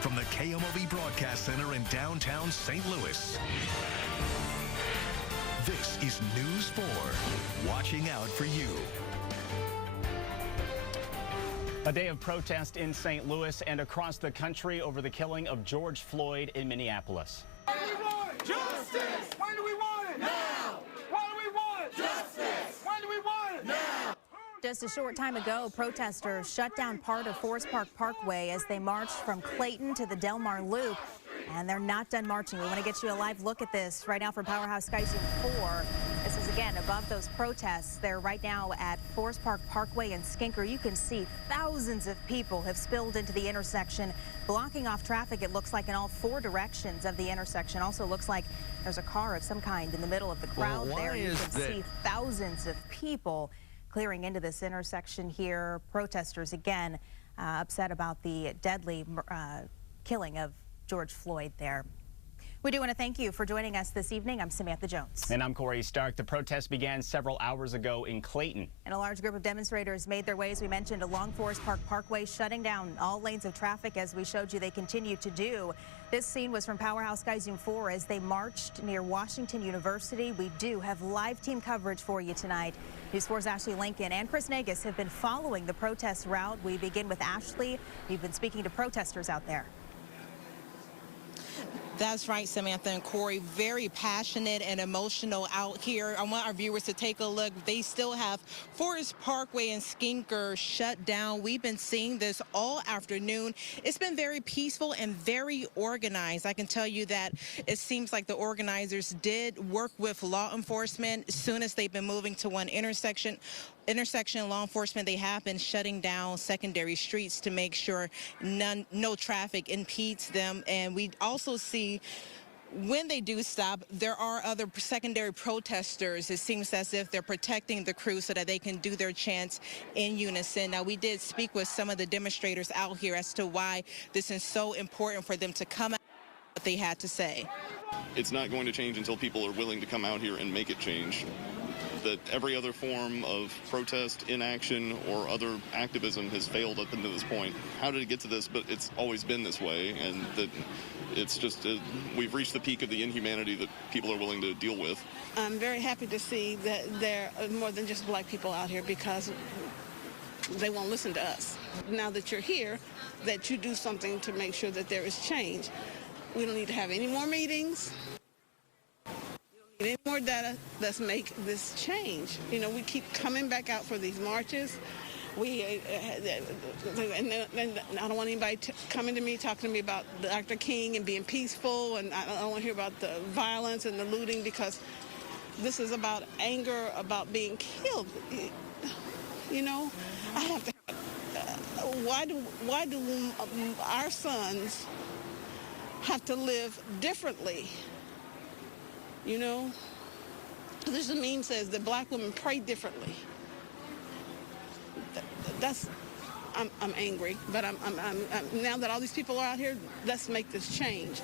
from the Kmov Broadcast Center in downtown St. Louis. This is News 4, watching out for you. A day of protest in St. Louis and across the country over the killing of George Floyd in Minneapolis. What do we want? Justice! When do we want it? Now! What do we want? Justice! When do we want it? Now! Just a short time ago, protesters shut down part of Forest Park Parkway as they marched from Clayton to the Del Mar Loop. And they're not done marching. We want to get you a live look at this right now from Powerhouse Sky Zoom 4. This is, again, above those protests. They're right now at Forest Park Parkway and Skinker. You can see thousands of people have spilled into the intersection, blocking off traffic, it looks like, in all four directions of the intersection. Also looks like there's a car of some kind in the middle of the crowd there. You can see thousands of people clearing into this intersection here. Protesters, again, upset about the deadly killing of George Floyd there. We do want to thank you for joining us this evening. I'm Samantha Jones. And I'm Corey Stark. The protest began several hours ago in Clayton. And a large group of demonstrators made their way, as we mentioned, along Forest Park Parkway, shutting down all lanes of traffic. As we showed you, they continue to do. This scene was from Powerhouse Sky Zoom 4 as they marched near Washington University. We do have live team coverage for you tonight. News 4's Ashley Lincoln and Chris Nagus have been following the protest route. We begin with Ashley. We've been speaking to protesters out there. That's right, Samantha and Corey. Very passionate and emotional out here. I want our viewers to take a look. They still have Forest Parkway and Skinker shut down. We've been seeing this all afternoon. It's been very peaceful and very organized. I can tell you that it seems like the organizers did work with law enforcement as soon as they've been moving to one intersection, law enforcement, they have been shutting down secondary streets to make sure no traffic impedes them. And we also see when they do stop, there are other secondary protesters. It seems as if they're protecting the crew so that they can do their chants in unison. Now, we did speak with some of the demonstrators out here as to why this is so important for them to come out, what they had to say. It's not going to change until people are willing to come out here and make it change. That every other form of protest, inaction, or other activism has failed up until this point. How did it get to this? But it's always been this way, and that it's just we've reached the peak of the inhumanity that people are willing to deal with. I'm very happy to see that there are more than just black people out here, because they won't listen to us. Now that you're here, that you do something to make sure that there is change. We don't need to have any more meetings. Any more data, let's make this change. You know, we keep coming back out for these marches. And I don't want anybody coming to me, talking to me about Dr. King and being peaceful, and I don't want to hear about the violence and the looting, because this is about anger, about being killed. You know, I have to. Why do our sons have to live differently? You know, there's a meme says that black women pray differently. I'm angry, but I'm now that all these people are out here, let's make this change.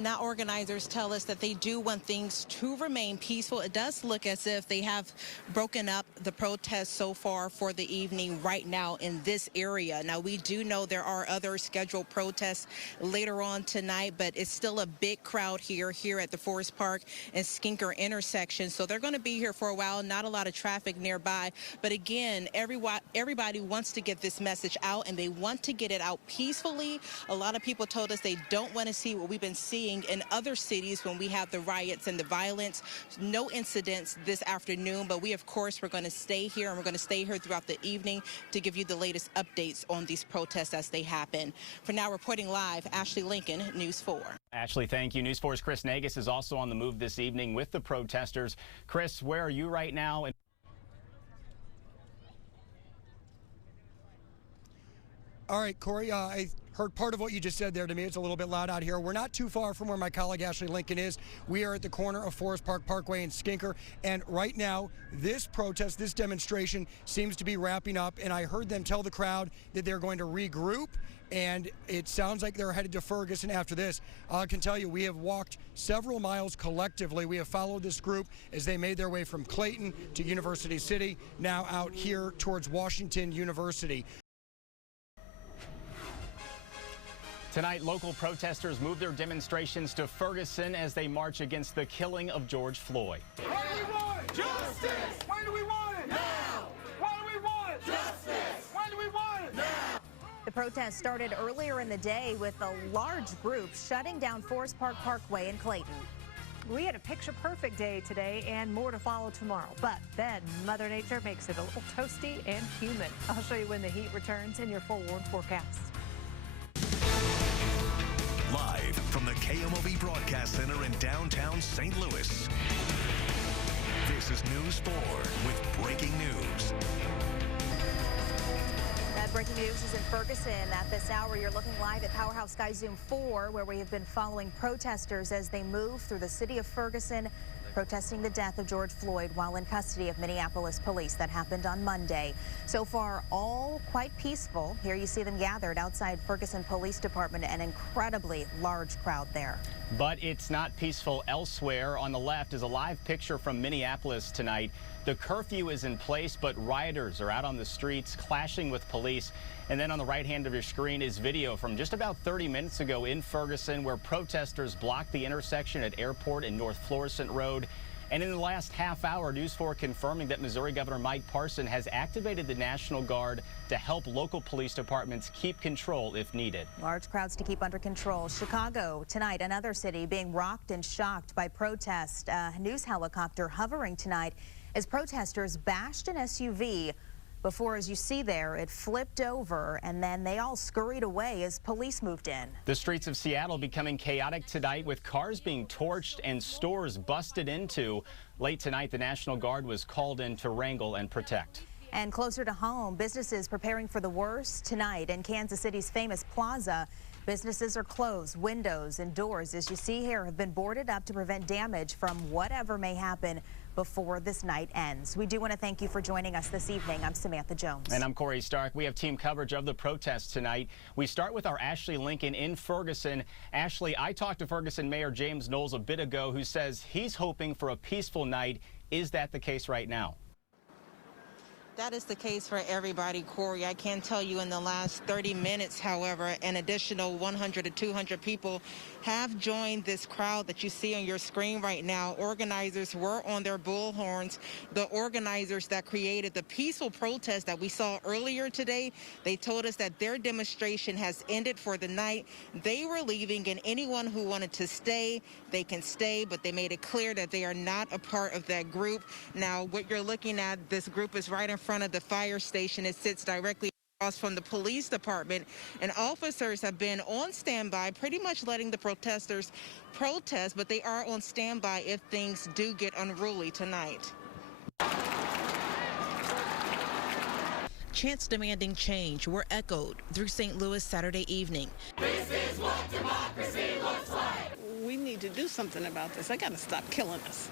Now, organizers tell us that they do want things to remain peaceful. It does look as if they have broken up the protests so far for the evening right now in this area. Now, we do know there are other scheduled protests later on tonight, but it's still a big crowd here at the Forest Park and Skinker intersection. So they're going to be here for a while. Not a lot of traffic nearby. But again, everybody wants to get this message out, and they want to get it out peacefully. A lot of people told us they don't want to see what we've been seeing in other cities when we have the riots and the violence. No incidents this afternoon, but we, of course, we're going to stay here, and we're going to stay here throughout the evening to give you the latest updates on these protests as they happen. For now, reporting live, Ashley Lincoln, News 4. Ashley, thank you. News 4's Chris Nagus is also on the move this evening with the protesters. Chris, where are you right now? All right, Corey, I heard part of what you just said there. To me, it's a little bit loud out here. We're not too far from where my colleague Ashley Lincoln is. We are at the corner of Forest Park Parkway and Skinker, and right now, this protest, this demonstration seems to be wrapping up, and I heard them tell the crowd that they're going to regroup, and it sounds like they're headed to Ferguson after this. I can tell you, we have walked several miles collectively. We have followed this group as they made their way from Clayton to University City, now out here towards Washington University. Tonight, local protesters moved their demonstrations to Ferguson as they march against the killing of George Floyd. What do we want? Justice! When do we want it? Now! What do we want? Justice! When do we want it? Now! The protest started earlier in the day with a large group shutting down Forest Park Parkway in Clayton. We had a picture-perfect day today and more to follow tomorrow. But then Mother Nature makes it a little toasty and humid. I'll show you when the heat returns in your full-warm forecast. Live from the Kmov Broadcast Center in downtown St. Louis. This is News 4 with breaking news. That breaking news is in Ferguson. At this hour, you're looking live at Powerhouse Sky Zoom 4, where we have been following protesters as they move through the city of Ferguson, protesting the death of George Floyd while in custody of Minneapolis police. That happened on Monday. So far, all quite peaceful. Here you see them gathered outside Ferguson Police Department, an incredibly large crowd there. But it's not peaceful elsewhere. On the left is a live picture from Minneapolis tonight. The curfew is in place, but rioters are out on the streets clashing with police. And then on the right hand of your screen is video from just about 30 minutes ago in Ferguson, where protesters blocked the intersection at Airport and North Florissant Road. And in the last half hour, News 4 confirming that Missouri Governor Mike Parson has activated the National Guard to help local police departments keep control if needed. Large crowds to keep under control. Chicago tonight, another city being rocked and shocked by protest. A news helicopter hovering tonight as protesters bashed an SUV before, as you see there, it flipped over, and then they all scurried away as police moved in. The streets of Seattle becoming chaotic tonight with cars being torched and stores busted into. Late tonight, the National Guard was called in to wrangle and protect. And closer to home, businesses preparing for the worst tonight in Kansas City's famous plaza. Businesses are closed. Windows and doors, as you see here, have been boarded up to prevent damage from whatever may happen before this night ends. We do want to thank you for joining us this evening. I'm Samantha Jones. And I'm Corey Stark. We have team coverage of the protests tonight. We start with our Ashley Lincoln in Ferguson. Ashley, I talked to Ferguson Mayor James Knowles a bit ago, who says he's hoping for a peaceful night. Is that the case right now? That is the case for everybody, Corey. I can tell you in the last 30 minutes, however, an additional 100 to 200 people have joined this crowd that you see on your screen right now. Organizers were on their bullhorns. The organizers that created the peaceful protest that we saw earlier today, they told us that their demonstration has ended for the night. They were leaving, and anyone who wanted to stay, they can stay, but they made it clear that they are not a part of that group. Now, what you're looking at, this group is right in front of the fire station. It sits directly across from the police department, and officers have been on standby, pretty much letting the protesters protest, but they are on standby if things do get unruly tonight. Chants demanding change were echoed through St. Louis Saturday evening. This is what democracy looks like. We need to do something about this. They got to stop killing us.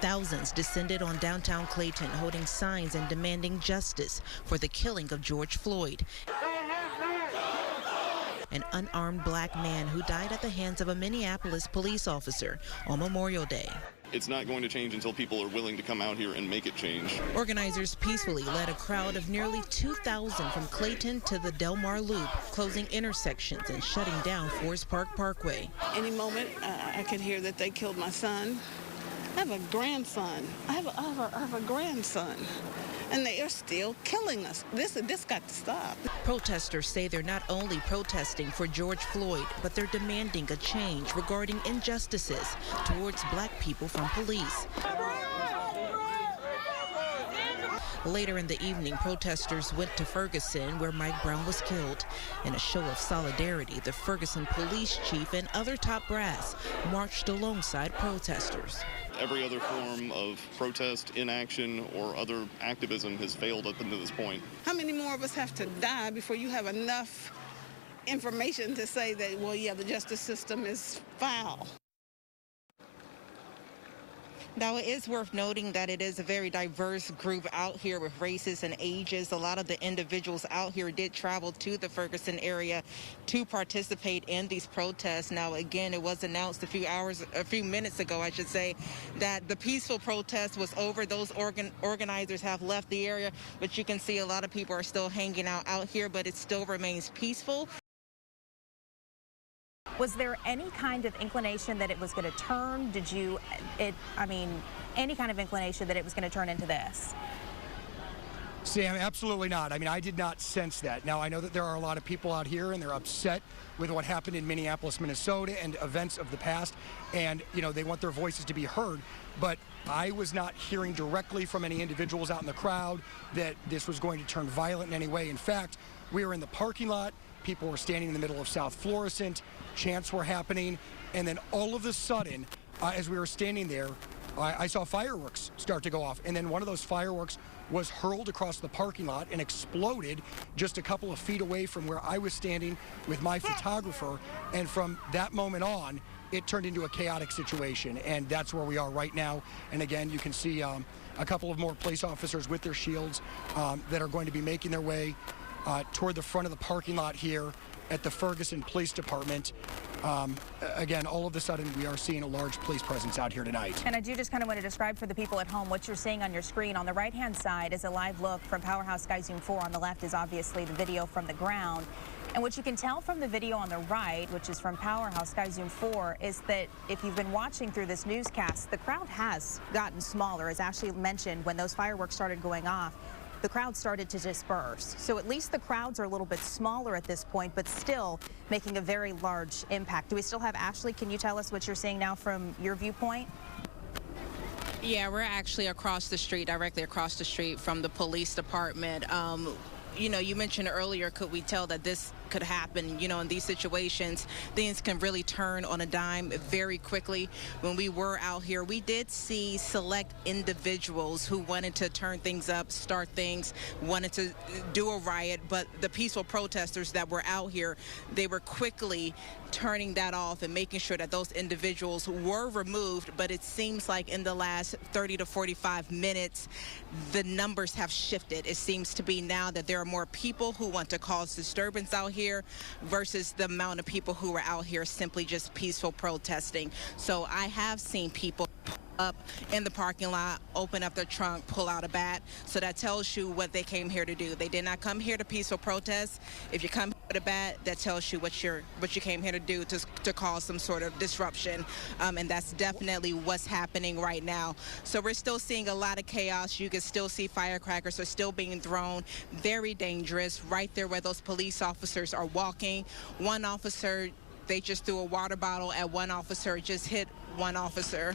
Thousands descended on downtown Clayton, holding signs and demanding justice for the killing of George Floyd, an unarmed black man who died at the hands of a Minneapolis police officer on Memorial Day. It's not going to change until people are willing to come out here and make it change. Organizers peacefully led a crowd of nearly 2,000 from Clayton to the Del Mar Loop, closing intersections and shutting down Forest Park Parkway. Any moment, I could hear that they killed my son. I have a grandson. I have a grandson. And they are still killing us. This got to stop. Protesters say they're not only protesting for George Floyd, but they're demanding a change regarding injustices towards black people from police. Later in the evening, protesters went to Ferguson, where Mike Brown was killed. In a show of solidarity, the Ferguson police chief and other top brass marched alongside protesters. Every other form of protest, inaction, or other activism has failed up until this point. How many more of us have to die before you have enough information to say that, well, yeah, the justice system is foul? Now, it is worth noting that it is a very diverse group out here with races and ages. A lot of the individuals out here did travel to the Ferguson area to participate in these protests. Now, again, it was announced a few minutes ago, I should say, that the peaceful protest was over. Those organizers have left the area, but you can see a lot of people are still hanging out here, but it still remains peaceful. Was there any kind of inclination that it was going to turn? Any kind of inclination that it was going to turn into this? Sam, absolutely not. I mean, I did not sense that. Now, I know that there are a lot of people out here, and they're upset with what happened in Minneapolis, Minnesota, and events of the past, and, you know, they want their voices to be heard, but I was not hearing directly from any individuals out in the crowd that this was going to turn violent in any way. In fact, we were in the parking lot, people were standing in the middle of South Florissant, chants were happening, and then all of a sudden, as we were standing there, I saw fireworks start to go off, and then one of those fireworks was hurled across the parking lot and exploded just a couple of feet away from where I was standing with my photographer. And from that moment on, it turned into a chaotic situation, and that's where we are right now. And again, you can see a couple of more police officers with their shields that are going to be making their way toward the front of the parking lot here at the Ferguson Police Department. Again, all of a sudden, we are seeing a large police presence out here tonight. And I do just kind of want to describe for the people at home what you're seeing on your screen. On the right-hand side is a live look from Powerhouse Sky Zoom 4. On the left is obviously the video from the ground. And what you can tell from the video on the right, which is from Powerhouse Sky Zoom 4, is that if you've been watching through this newscast, the crowd has gotten smaller. As Ashley mentioned, when those fireworks started going off, the crowd started to disperse. So at least the crowds are a little bit smaller at this point, but still making a very large impact. Do we still have Ashley? Can you tell us what you're seeing now from your viewpoint? Yeah, we're actually across the street, directly across the street from the police department. You know, you mentioned earlier, could we tell that this could happen? You know, in these situations, things can really turn on a dime very quickly. When we were out here, we did see select individuals who wanted to turn things up, start things, wanted to do a riot, but the peaceful protesters that were out here, they were quickly turning that off and making sure that those individuals were removed. But it seems like in the last 30 to 45 minutes, the numbers have shifted. It seems to be now that there are more people who want to cause disturbance out here versus the amount of people who are out here simply just peaceful protesting. So I have seen people up in the parking lot, open up their trunk, pull out a bat. So that tells you what they came here to do. They did not come here to peaceful protest. If you come with a bat, that tells you what you came here to do, to cause some sort of disruption. And that's definitely what's happening right now. So we're still seeing a lot of chaos. You can still see firecrackers are still being thrown. Very dangerous. Right there where those police officers are walking. One officer, they just threw a water bottle at one officer, just hit one officer.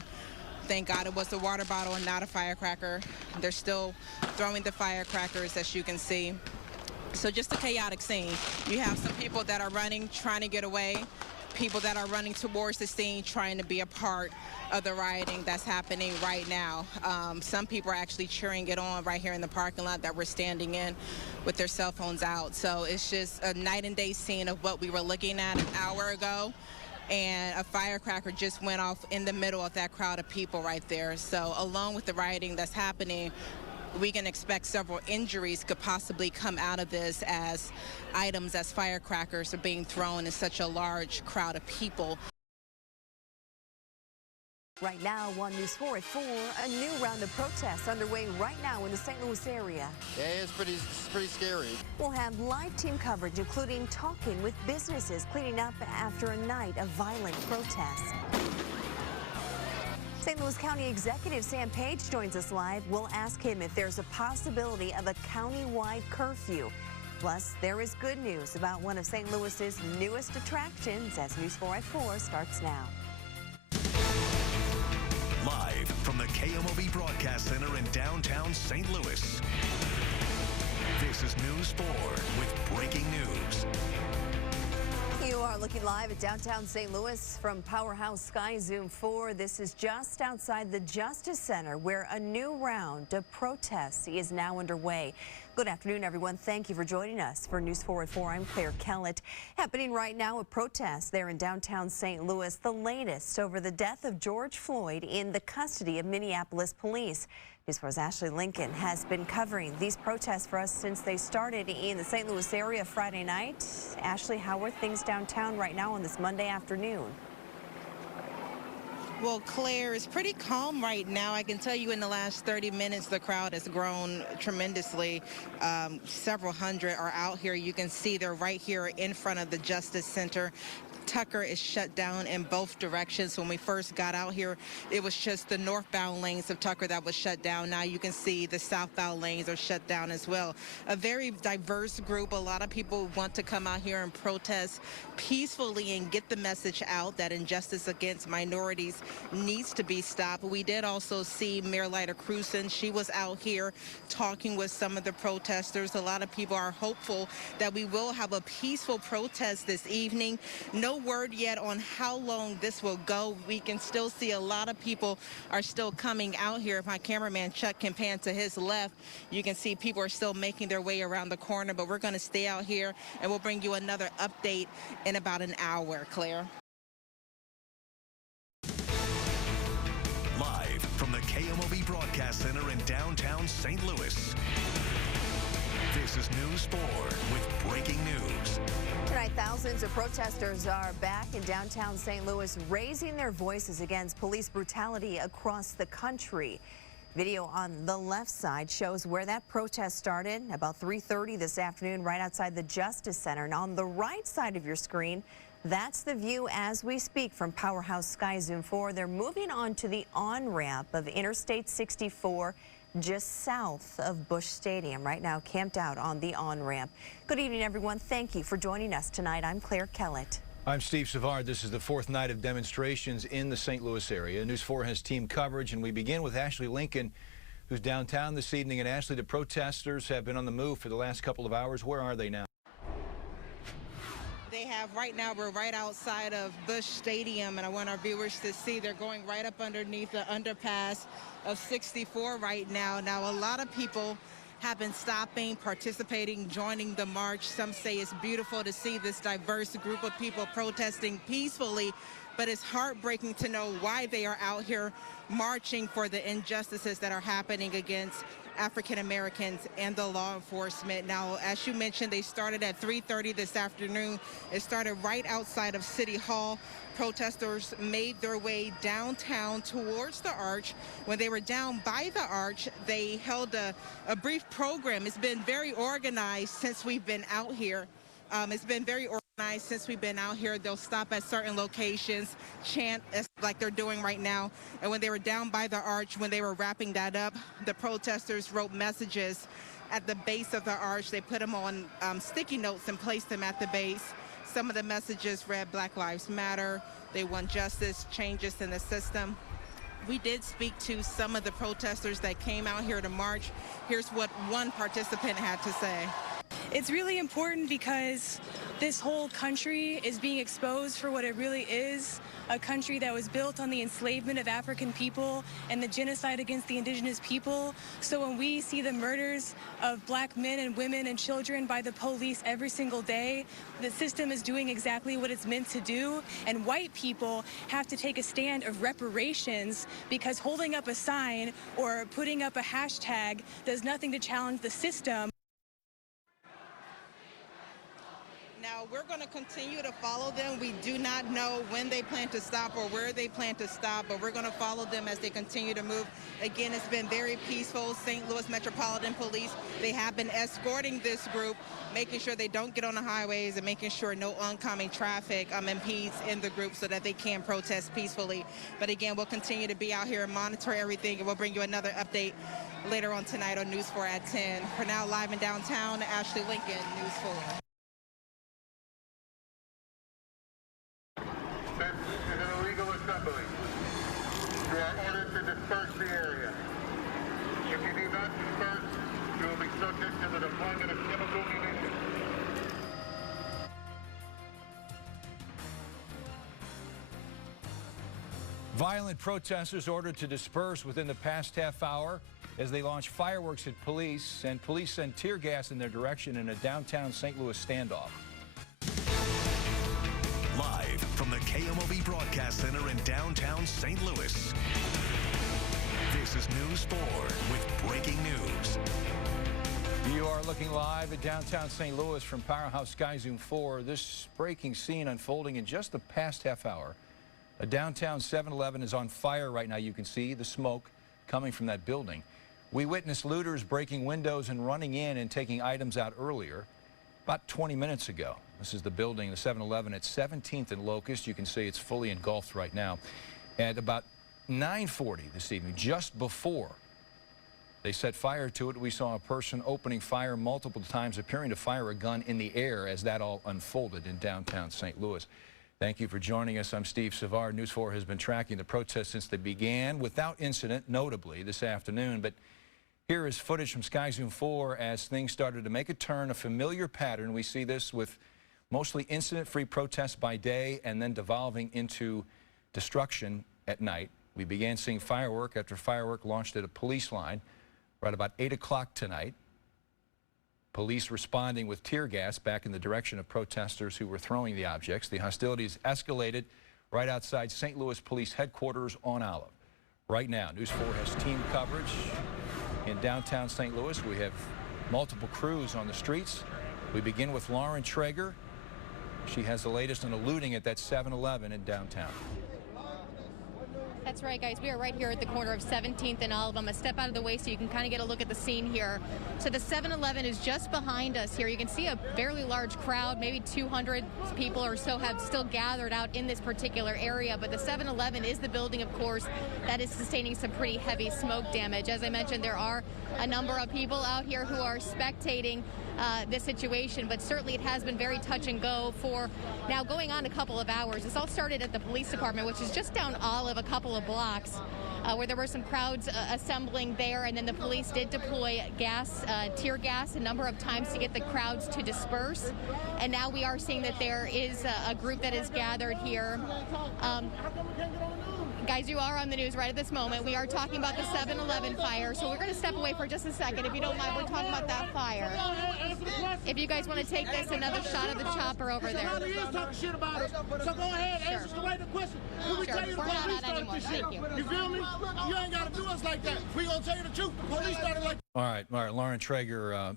Thank God it was a water bottle and not a firecracker. They're still throwing the firecrackers, as you can see. So just a chaotic scene. You have some people that are running, trying to get away. People that are running towards the scene, trying to be a part of the rioting that's happening right now. Some people are actually cheering it on right here in the parking lot that we're standing in with their cell phones out. So it's just a night and day scene of what we were looking at an hour ago. And a firecracker just went off in the middle of that crowd of people right there. So along with the rioting that's happening, we can expect several injuries could possibly come out of this as firecrackers are being thrown in such a large crowd of people. Right now, One News 4 at 4, a new round of protests underway right now in the St. Louis area. Yeah, it's pretty scary. We'll have live team coverage, including talking with businesses cleaning up after a night of violent protests. St. Louis County Executive Sam Page joins us live. We'll ask him if there's a possibility of a county-wide curfew. Plus, there is good news about one of St. Louis's newest attractions as News 4 at 4 starts now. Live from the KMOV Broadcast Center in downtown St. Louis. This is News 4 with breaking news. You are looking live at downtown St. Louis from Powerhouse Sky Zoom 4. This is just outside the Justice Center where a new round of protests is now underway. Good afternoon, everyone. Thank you for joining us for News 4 at 4. I'm Claire Kellett. Happening right now, a protest there in downtown St. Louis, the latest over the death of George Floyd in the custody of Minneapolis police. News 4's Ashley Lincoln has been covering these protests for us since they started in the St. Louis area Friday night. Ashley, how are things downtown right now on this Monday afternoon? Well, Claire, it's pretty calm right now. I can tell you in the last 30 minutes, the crowd has grown tremendously. Several hundred are out here. You can see they're right here in front of the Justice Center. Tucker is shut down in both directions. When we first got out here, it was just the northbound lanes of Tucker that was shut down. Now you can see the southbound lanes are shut down as well. A very diverse group. A lot of people want to come out here and protest peacefully and get the message out that injustice against minorities needs to be stopped. We did also see Mayor Lyda Crewson. She was out here talking with some of the protesters. A lot of people are hopeful that we will have a peaceful protest this evening. No word yet on how long this will go. We can still see a lot of people are still coming out here. If my cameraman Chuck can pan to his left, you can see people are still making their way around the corner, but we're going to stay out here and we'll bring you another update in about an hour. Claire. Live from the KMOV Broadcast Center in downtown St. Louis. This is News 4 with breaking news. Tonight, thousands of protesters are back in downtown St. Louis, raising their voices against police brutality across the country. Video on the left side shows where that protest started about 3:30 this afternoon right outside the Justice Center. And on the right side of your screen, that's the view as we speak from Powerhouse Sky Zoom 4. They're moving on to the on-ramp of Interstate 64 just south of Busch Stadium. Right now camped out on the on-ramp. Good evening, everyone. Thank you for joining us tonight. I'm Claire Kellett. I'm Steve Savard. This is the fourth night of demonstrations in the St. Louis area. News 4 has team coverage, and we begin with Ashley Lincoln, who's downtown this evening. And Ashley, the protesters have been on the move for the last couple of hours. Where are they now? They have right now, we're right outside of Busch Stadium, and I want our viewers to see they're going right up underneath the underpass of 64 right now. Now, a lot of people have been stopping, participating, joining the march. Some say it's beautiful to see this diverse group of people protesting peacefully, but it's heartbreaking to know why they are out here marching for the injustices that are happening against African Americans and the law enforcement. Now, as you mentioned, they started at 3:30 this afternoon. It started right outside of City Hall. Protesters made their way downtown towards the arch. When they were down by the arch, they held a brief program. It's been very organized since we've been out here. It's been very organized since we've been out here. They'll stop at certain locations, chant like they're doing right now. And when they were down by the arch, when they were wrapping that up, the protesters wrote messages at the base of the arch. They put them on sticky notes and placed them at the base. Some of the messages read Black Lives Matter. They want justice, changes in the system. We did speak to some of the protesters that came out here to march. Here's what one participant had to say. It's really important because this whole country is being exposed for what it really is, a country that was built on the enslavement of African people and the genocide against the indigenous people. So when we see the murders of black men and women and children by the police every single day, the system is doing exactly what it's meant to do. And white people have to take a stand of reparations because holding up a sign or putting up a hashtag does nothing to challenge the system. Now, we're going to continue to follow them. We do not know when they plan to stop or where they plan to stop, but we're going to follow them as they continue to move. Again, it's been very peaceful. St. Louis Metropolitan Police, they have been escorting this group, making sure they don't get on the highways and making sure no oncoming traffic impedes in the group so that they can protest peacefully. But again, we'll continue to be out here and monitor everything, and we'll bring you another update later on tonight on News 4 at 10. For now, live in downtown, Ashley Lincoln, News 4. You are ordered to disperse the area. If you do not disperse, you will be subject to the deployment of chemical munitions. Violent protesters ordered to disperse within the past half hour as they launched fireworks at police, and police sent tear gas in their direction in a downtown St. Louis standoff. Live from the KMOV Broadcast Center in downtown St. Louis. This is News 4 with breaking news. You are looking live at downtown St. Louis from Powerhouse Sky Zoom 4. This breaking scene unfolding in just the past half hour. A downtown 7-Eleven is on fire right now. You can see the smoke coming from that building. We witnessed looters breaking windows and running in and taking items out earlier. about 20 minutes ago. This is the building, the 7-Eleven at 17th and Locust. You can see it's fully engulfed right now. At about 9:40 this evening, just before they set fire to it, we saw a person opening fire multiple times, appearing to fire a gun in the air as that all unfolded in downtown St. Louis. Thank you for joining us. I'm Steve Savard. News 4 has been tracking the protests since they began without incident, notably this afternoon. But here is footage from Sky Zoom 4 as things started to make a turn, a familiar pattern. We see this with mostly incident-free protests by day and then devolving into destruction at night. We began seeing firework after firework launched at a police line right about 8 o'clock tonight. Police responding with tear gas back in the direction of protesters who were throwing the objects. The hostilities escalated right outside St. Louis Police Headquarters on Olive. Right now, News 4 has team coverage in downtown St. Louis. We have multiple crews on the streets. We begin with Lauren Traeger. She has the latest on the looting at that 7-Eleven in downtown. That's right, guys. We are right here at the corner of 17th and Olive. I'm going to step out of the way so you can kind of get a look at the scene here. So the 7-Eleven is just behind us here. You can see a fairly large crowd, maybe 200 people or so have still gathered out in this particular area. But the 7-Eleven is the building, of course, that is sustaining some pretty heavy smoke damage. As I mentioned, there are a number of people out here who are spectating this situation, but certainly it has been very touch and go for now going on a couple of hours. This all started at the police department, which is just down Olive a couple of blocks, where there were some crowds assembling there, and then the police did deploy gas, tear gas a number of times to get the crowds to disperse. And now we are seeing that there is a group that is gathered here. Guys, you are on the news right at this moment. We are talking about the 7-Eleven fire, so we're going to step away for just a second. If you don't mind, we're talking about that fire. If you guys want to take this, another shot of the chopper over there. So go ahead, answer the right question. We're not on anymore. Thank you. You feel me? You ain't got to do us like that. We going to tell you the truth. The police started like All right, Lauren Traeger,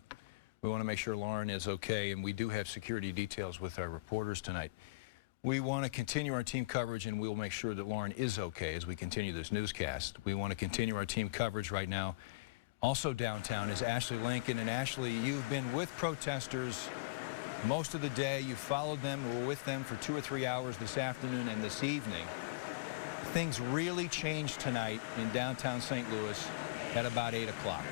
we want to make sure Lauren is okay, and we do have security details with our reporters tonight. We want to continue our team coverage, and we'll make sure that Lauren is okay as we continue this newscast. We want to continue our team coverage right now. Also downtown is Ashley Lincoln. And Ashley, you've been with protesters most of the day. You followed them, were with them for 2 or 3 hours this afternoon and this evening. Things really changed tonight in downtown St. Louis at about 8 o'clock.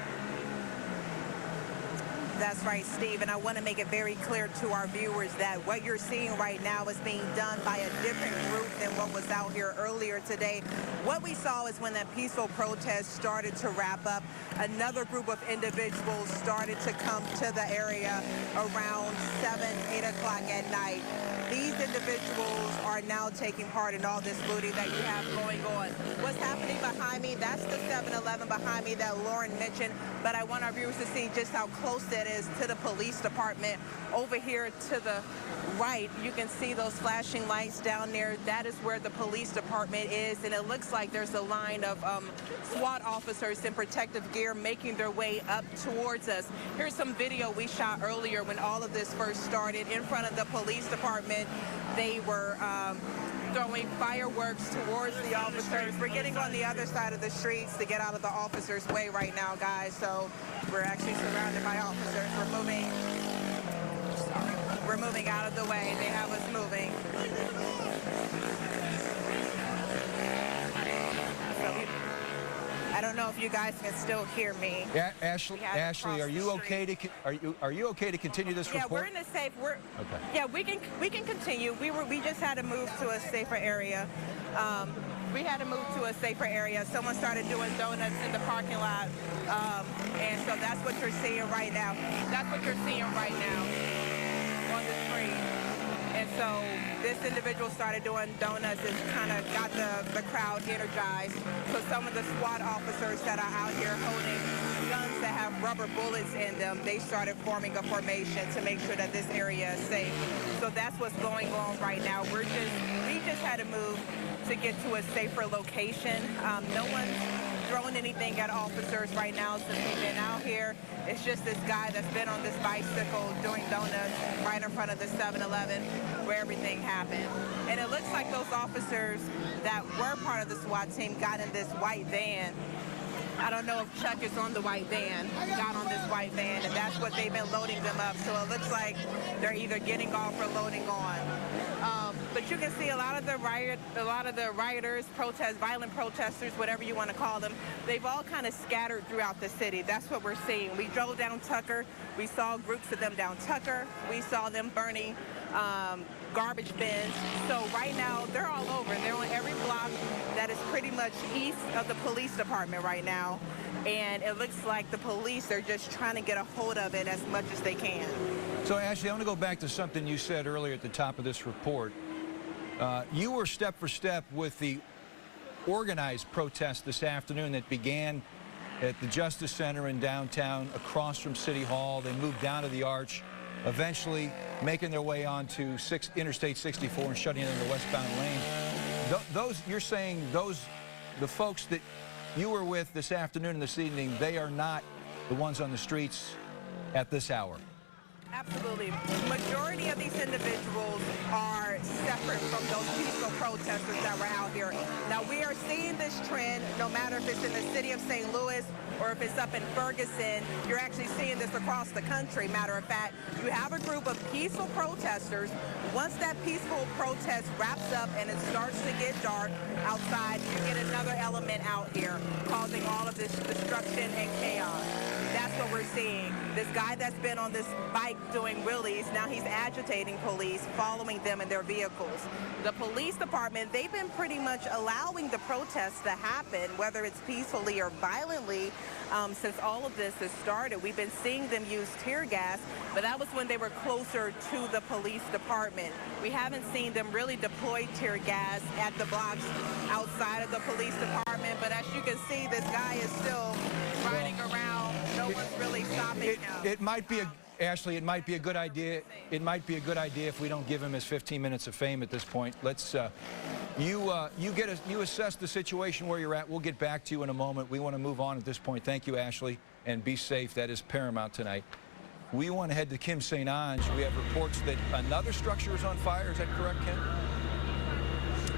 That's right, Steve, and I want to make it very clear to our viewers that what you're seeing right now is being done by a different group than what was out here earlier today. What we saw is when that peaceful protest started to wrap up, another group of individuals started to come to the area around 7, 8 o'clock at night. These individuals are now taking part in all this looting that you have going on. What's happening behind me, that's the 7-Eleven behind me that Lauren mentioned, but I want our viewers to see just how close that is to the police department. Over here to the right, you can see those flashing lights down there. That is where the police department is, and it looks like there's a line of SWAT officers in protective gear making their way up towards us. Here's some video we shot earlier when all of this first started in front of the police department. They were throwing fireworks towards the officers. We're getting on the other side of the streets to get out of the officers' way right now, guys. So we're actually surrounded by officers. We're moving out of the way. They have us moving. I don't know if you guys can still hear me. Yeah, Ashley, are you okay to continue this report? Yeah, we're in a safe. Okay. Yeah, we can continue. We just had to move to a safer area. We had to move to a safer area. Someone started doing donuts in the parking lot, and so that's what you're seeing right now. That's what you're seeing right now on the screen. And so this individual started doing donuts and kind of got the crowd energized. So some of the SWAT officers that are out here holding guns that have rubber bullets in them, they started forming a formation to make sure that this area is safe. So that's what's going on right now. We just had to move to get to a safer location. No one's throwing anything at officers right now since we've been out here. It's just this guy that's been on this bicycle doing donuts right in front of the 7-Eleven where everything happened. And it looks like those officers that were part of the SWAT team got in this white van I don't know if Chuck is on the white van, got on this white van, and that's what they've been loading them up. So it looks like they're either getting off or loading on. But you can see a lot of the rioters, violent protesters, whatever you want to call them, they've all kind of scattered throughout the city. That's what we're seeing. We drove down Tucker. We saw groups of them down Tucker. We saw them burning garbage bins. So right now, they're all over. They're on every block that is pretty much east of the police department right now. And it looks like the police are just trying to get a hold of it as much as they can. So, Ashley, I want to go back to something you said earlier at the top of this report. You were step for step with the organized protest this afternoon that began at the Justice Center in downtown, across from City Hall. They moved down to the Arch, eventually making their way onto Interstate 64 and shutting in the westbound lane. You're saying the folks that you were with this afternoon and this evening, they are not the ones on the streets at this hour? Absolutely. Majority of these individuals are separate from those peaceful protesters that were out here. Now, we are seeing this trend, no matter if it's in the city of St. Louis or if it's up in Ferguson. You're actually seeing this across the country. Matter of fact, you have a group of peaceful protesters. Once that peaceful protest wraps up and it starts to get dark outside, you get another element out here causing all of this destruction and chaos. That's what we're seeing. This guy that's been on this bike doing wheelies, now he's agitating police, following them in their vehicles. The police department, they've been pretty much allowing the protests to happen, whether it's peacefully or violently, since all of this has started. We've been seeing them use tear gas, but that was when they were closer to the police department. We haven't seen them really deploy tear gas at the blocks outside of the police department, but as you can see, this guy is still riding around. No one's really stopping him. It might be Ashley, it might be a good idea. It might be a good idea if we don't give him his 15 minutes of fame at this point. Let's you assess the situation where you're at. We'll get back to you in a moment. We want to move on at this point. Thank you, Ashley, and be safe. That is paramount tonight. We want to head to Kim St. Ange. We have reports that another structure is on fire. Is that correct, Kim?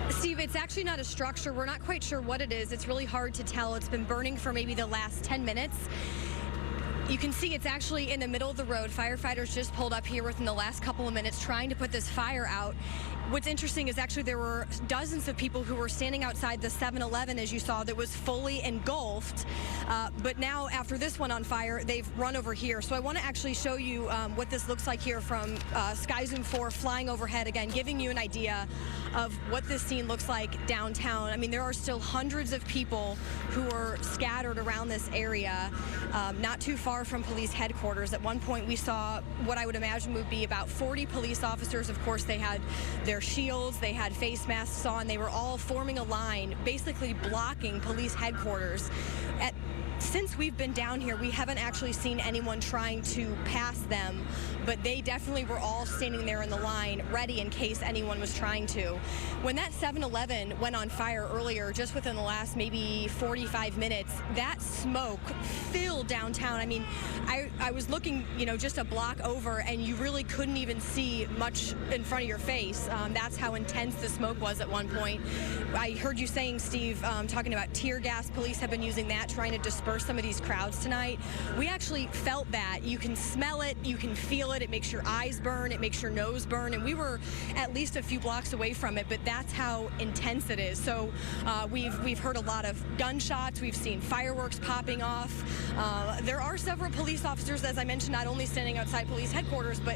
Steve, it's actually not a structure. We're not quite sure what it is. It's really hard to tell. It's been burning for maybe the last 10 minutes. You can see it's actually in the middle of the road. Firefighters just pulled up here within the last couple of minutes trying to put this fire out. What's interesting is actually there were dozens of people who were standing outside the 7-Eleven, as you saw, that was fully engulfed. But now, after this one on fire, they've run over here. So I want to actually show you what this looks like here from Sky Zoom 4 flying overhead, again, giving you an idea of what this scene looks like downtown. I mean, there are still hundreds of people who are scattered around this area, not too far from police headquarters. At one point, we saw what I would imagine would be about 40 police officers. Of course, they had their shields, they had face masks on, they were all forming a line, basically blocking police headquarters. Since we've been down here, we haven't actually seen anyone trying to pass them, but they definitely were all standing there in the line, ready in case anyone was trying to. When that 7-Eleven went on fire earlier, just within the last maybe 45 minutes, that smoke filled downtown. I mean, I was looking, just a block over, and you really couldn't even see much in front of your face. That's how intense the smoke was at one point. I heard you saying, Steve, talking about tear gas. Police have been using that, trying to disperse some of these crowds tonight. We actually felt that. You can smell it, you can feel it. It makes your eyes burn, it makes your nose burn, and we were at least a few blocks away from it, but that's how intense it is. So we've heard a lot of gunshots, we've seen fireworks popping off. There are several police officers, as I mentioned, not only standing outside police headquarters, but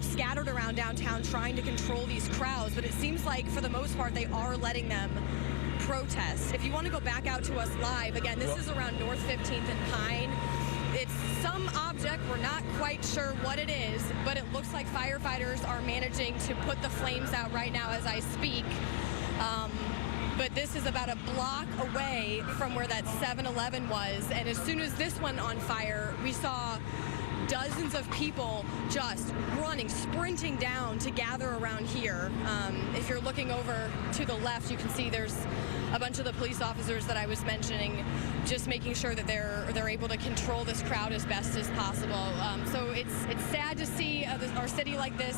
scattered around downtown trying to control these crowds, but it seems like for the most part they are letting them protest. If you want to go back out to us live, again, this is around North 15th and Pine. It's some object, we're not quite sure what it is, but it looks like firefighters are managing to put the flames out right now as I speak. But this is about a block away from where that 7-Eleven was, and as soon as this went on fire, we saw dozens of people just running, sprinting down to gather around here. If you're looking over to the left, you can see there's a bunch of the police officers that I was mentioning, just making sure that they're able to control this crowd as best as possible. So it's sad to see our city like this,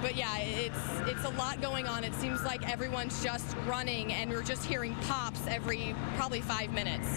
but yeah, it's a lot going on. It seems like everyone's just running, and we're just hearing pops every probably 5 minutes.